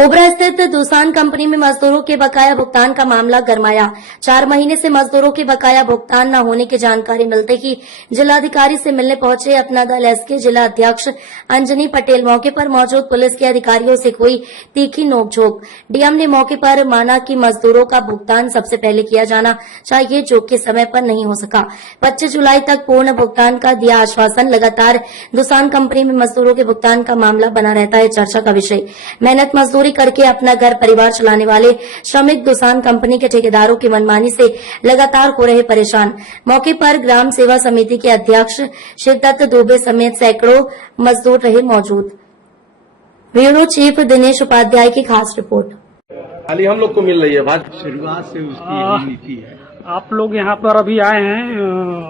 ओबरा स्थित दूसान कंपनी में मजदूरों के बकाया भुगतान का मामला गरमाया। 4 महीने से मजदूरों के बकाया भुगतान न होने की जानकारी मिलते ही जिलाधिकारी से मिलने पहुंचे अपना दल एसके जिला अध्यक्ष अंजनी पटेल मौके पर मौजूद पुलिस के अधिकारियों से हुई तीखी नोकझोंक। डीएम ने मौके पर माना कि मजदूरों का भुगतान सबसे पहले किया जाना चाहिए, जो कि समय पर नहीं हो सका। 25 जुलाई तक पूर्ण भुगतान का दिया आश्वासन। लगातार दूसान कंपनी में मजदूरों के भुगतान का मामला बना रहता है चर्चा का विषय। मेहनत मजदूरी करके अपना घर परिवार चलाने वाले श्रमिक दूसान कंपनी के ठेकेदारों की मनमानी से लगातार हो रहे परेशान। मौके पर ग्राम सेवा समिति के अध्यक्ष शिवदत्त दुबे समेत सैकड़ों मजदूर रहे मौजूद। ब्यूरो चीफ दिनेश उपाध्याय की खास रिपोर्ट। खाली हम लोग को मिल रही है भाजपा शुरुआत से उसकी यही नीति है। आप लोग यहाँ पर अभी आए हैं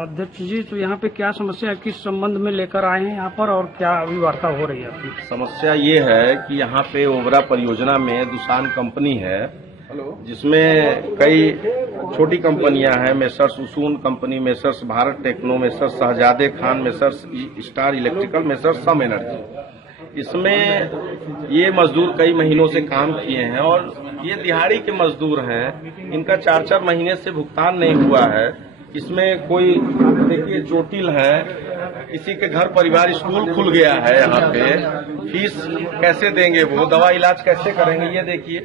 अध्यक्ष जी, तो यहाँ पे क्या समस्या किस संबंध में लेकर आए हैं यहाँ पर और क्या अभी वार्ता हो रही है आपकी? समस्या ये है कि यहाँ पे ओबरा परियोजना में दूसान कंपनी है, जिसमें कई छोटी कंपनियां हैं, मेसर्स उसून company, Messrs Bharat Techno, Messrs Shahzade Khan, Messrs Star Electrical, Messrs सम एनर्जी। इसमें ये मजदूर कई महीनों से काम किए हैं और ये दिहाड़ी के मजदूर हैं। इनका 4-4 महीने से भुगतान नहीं हुआ है। इसमें कोई देखिए चोटिल है, किसी के घर परिवार स्कूल खुल गया है, यहाँ पे फीस कैसे देंगे, वो दवा इलाज कैसे करेंगे, ये देखिए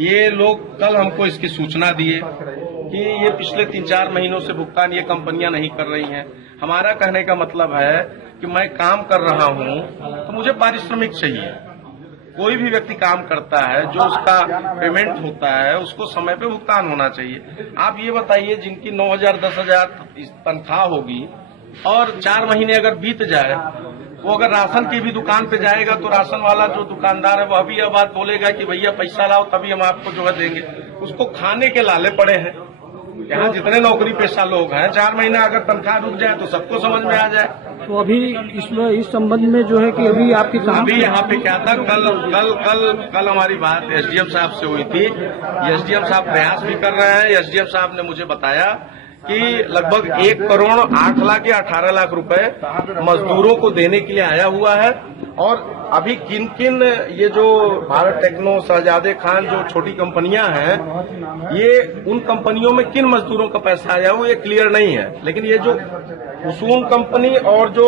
ये लोग कल हमको इसकी सूचना दिए कि ये पिछले 3-4 महीनों से भुगतान ये कंपनियां नहीं कर रही हैं। हमारा कहने का मतलब है कि मैं काम कर रहा हूं तो मुझे पारिश्रमिक चाहिए। कोई भी व्यक्ति काम करता है, जो उसका पेमेंट होता है उसको समय पे भुगतान होना चाहिए। आप ये बताइए, जिनकी 9,000 10,000 तनख्वाह होगी और 4 महीने अगर बीत जाए, वो अगर राशन की भी दुकान पे जाएगा तो राशन वाला जो दुकानदार है वो अभी यह बात बोलेगा कि भैया पैसा लाओ तभी हम आपको जो है देंगे। उसको खाने के लाले पड़े हैं। यहाँ जितने नौकरी पेशा लोग हैं, 4 महीना अगर तनख्वाह रुक जाए तो सबको समझ में आ जाए। तो अभी इसमें इस संबंध में जो है कि अभी आपकी अभी यहाँ पे क्या था, कल हमारी बात एसडीएम साहब से हुई थी। एसडीएम साहब प्रयास भी कर रहे हैं। एसडीएम साहब ने मुझे बताया कि लगभग 1,08,18,00,000 रुपए मजदूरों को देने के लिए आया हुआ है। और अभी किन किन ये जो भारत टेक्नो, शहजादे खान जो छोटी कंपनियां हैं, ये उन कंपनियों में किन मजदूरों का पैसा आया वो ये क्लियर नहीं है। लेकिन ये जो उसून कंपनी और जो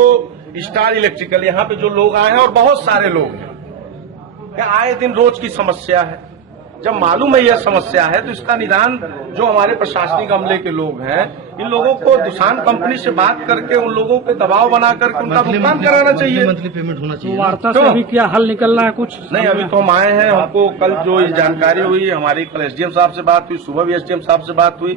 स्टार इलेक्ट्रिकल, यहाँ पे जो लोग आए हैं और बहुत सारे लोग हैं, आए दिन रोज की समस्या है। जब मालूम है यह समस्या है तो इसका निदान जो हमारे प्रशासनिक अमले के लोग हैं, इन लोगों को दूसान कंपनी से बात करके उन लोगों पे दबाव बना करके उनका भुगतान कराना चाहिए। मंथली पेमेंट होना चाहिए। वार्ता से अभी क्या हल निकलना है कुछ? नहीं, अभी तो हम आए हैं। हमको कल जो जानकारी हुई, हमारी कल एसडीएम साहब से बात हुई, सुबह भी एसडीएम साहब से बात हुई।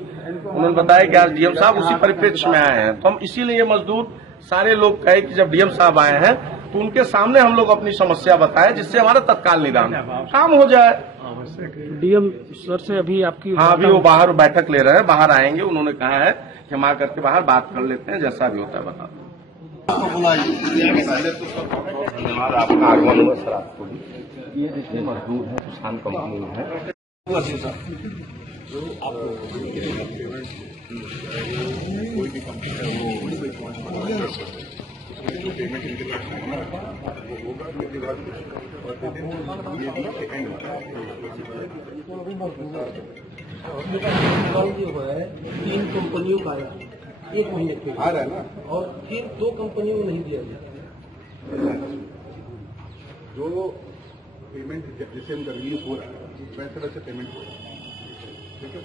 उन्होंने बताया कि आज डीएम साहब उसी परिप्रेक्ष्य में आए हैं। तो हम इसीलिए मजदूर सारे लोग कहे कि जब डीएम साहब आए हैं तो उनके सामने हम लोग अपनी समस्या बताएं, जिससे हमारा तत्काल निदान काम हो जाए। डीएम सर से अभी आपकी? हाँ, अभी वो बाहर बैठक ले रहे हैं, बाहर आएंगे। उन्होंने कहा है कि हम आकर के बाहर बात कर लेते हैं, जैसा भी होता है बता धन्यवाद आपका आगमन हुआ सर। आपको ये जितने मजदूर हैं दूसान कंपनी में है, कोई भी कंपनी पेमेंट इनके पास होगा जो है 3 कंपनियों का आया 1 महीने के आ रहा है ना, और फिर 2 कंपनियों को नहीं दिया गया। जो पेमेंट जिससे उनका रिलीज हो रहा है वैसे वैसे पेमेंट हो रहा है। ठीक है,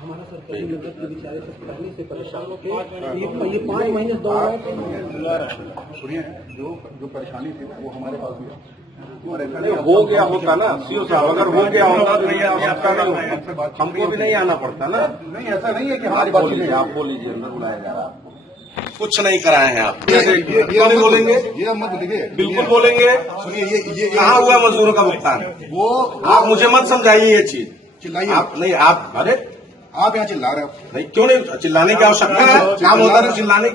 हमारा सरकारी नजर के बेचारे से पहले से परेशान होकर ये 5 महीने दौड़ रहे। सुनिए, जो परेशानी थी वो हमारे पास भी है। और ऐसा नहीं हो गया होता ना सीओ साहब, अगर हो गया होता तो हमको भी नहीं आना पड़ता ना। नहीं, ऐसा नहीं है कि हमारी बात नहीं। आप बोलिए, अंदर बुलाया जा रहा है। कुछ नहीं कराए हैं आप, ये बोलेंगे, ये मत बोलिए, बिल्कुल बोलेंगे। सुनिए, ये कहाँ हुआ मजदूरों का भुगतान? वो आप मुझे मत समझाइए ये चीज। चिल्लाइए आप नहीं, आप अरे आप यहाँ चिल्ला रहे हो। नहीं, क्यों नहीं चिल्लाने की आवश्यकता है? काम होता है तो चिल्लाने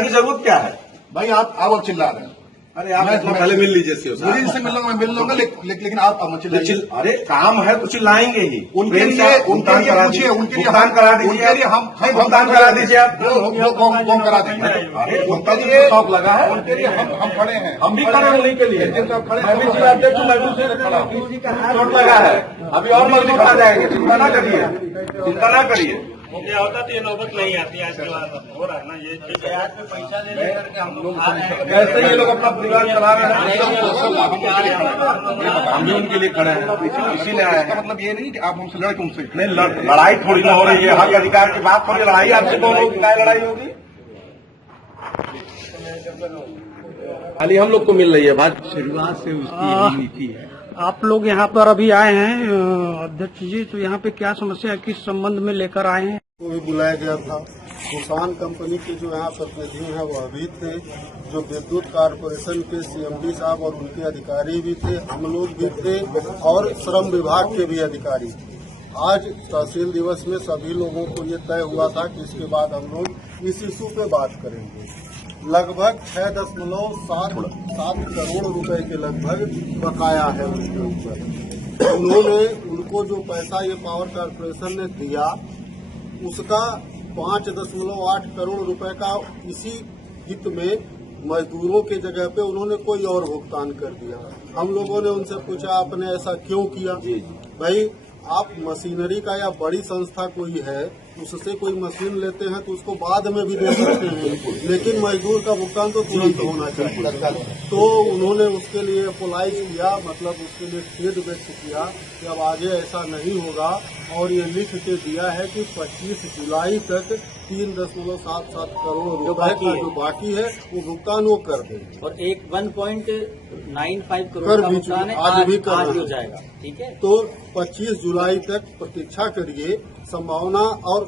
की जरूरत क्या है? भाई आप चिल्ला रहे हैं। अरे आप इतना पहले मिल लीजिए सीओ साहब। मुझे जिससे मिल लूंगा मैं मिल लूंगा, लेकिन आप चिल्लाइए। अरे काम है तो चिल्लाएंगे ही। उनके लिए पूछिए, उनके लिए भुगतान करा दीजिए, उनके लिए हम भुगतान करा दीजिए आप। वो कौन करा देंगे? अरे उनका लिए शौक लगा है, उनके लिए हम खड़े हैं। हम भी खड़े हैं उन्हीं के लिए। साहब खड़े मैं भी जिलाध्यक्ष हूँ, मैं भी चोट लगा है, अभी और मजबूत खड़ा जाएंगे, चिंता ना करिए, चिंता ना करिए। वो क्या होता तो ये नौबत नहीं आती आज के बाद हो रहा है ना ये ठीक है। आज पे पैसा ले लेकर के हम लोग खा रहे हैं। कैसे ये लोग अपना परिवार चला रहे हैं, हम भी उनके लिए खड़े हैं, इसीलिए आए हैं। मतलब ये नहीं कि आप हमसे लड़के उनसे नहीं, लड़ाई थोड़ी ना हो रही है, हक अधिकार की बात थोड़ी, लड़ाई आपसे कौन होगी, क्या लड़ाई होगी? खाली हम लोग को मिल रही है भाजपा। शुरुआत से उसकी यही नीति है। आप लोग यहाँ पर अभी आए हैं अध्यक्ष जी, तो यहाँ पे क्या समस्या है, किस संबंध में लेकर आए हैं? को भी बुलाया गया था। दुसान कंपनी के जो यहाँ प्रतिनिधि हैं वह भी थे, जो विद्युत कारपोरेशन के सीएमडी साहब और उनके अधिकारी भी थे, हम लोग भी थे और श्रम विभाग के भी अधिकारी। आज तहसील दिवस में सभी लोगों को ये तय हुआ था कि इसके बाद हम लोग इस इशू पे बात करेंगे। लगभग 6.7 करोड़ रुपए के लगभग बकाया है उसके ऊपर। उन्होंने उनको जो पैसा ये पावर कारपोरेशन ने दिया उसका 5.8 करोड़ रुपए का इसी हित में मजदूरों के जगह पे उन्होंने कोई और भुगतान कर दिया। हम लोगों ने उनसे पूछा आपने ऐसा क्यों किया? भाई आप मशीनरी का या बड़ी संस्था कोई है उससे कोई मशीन लेते हैं तो उसको बाद में भी दे सकते हैं, लेकिन मजदूर का भुगतान तो तुरंत होना चाहिए। तो उन्होंने उसके लिए अपोलाइज किया, मतलब उसके लिए खेद व्यक्त किया कि अब आगे ऐसा नहीं होगा और ये लिख के दिया है कि 25 जुलाई तक 3.77 करोड़ रुपए का जो बाकी है वो भुगतान वो कर दें। और एक 1.95 करोड़ कर का भी भुगतान है, आज भी कर आज रहे हो हैं। जाएगा। ठीक है, तो 25 जुलाई तक प्रतीक्षा करिए, संभावना और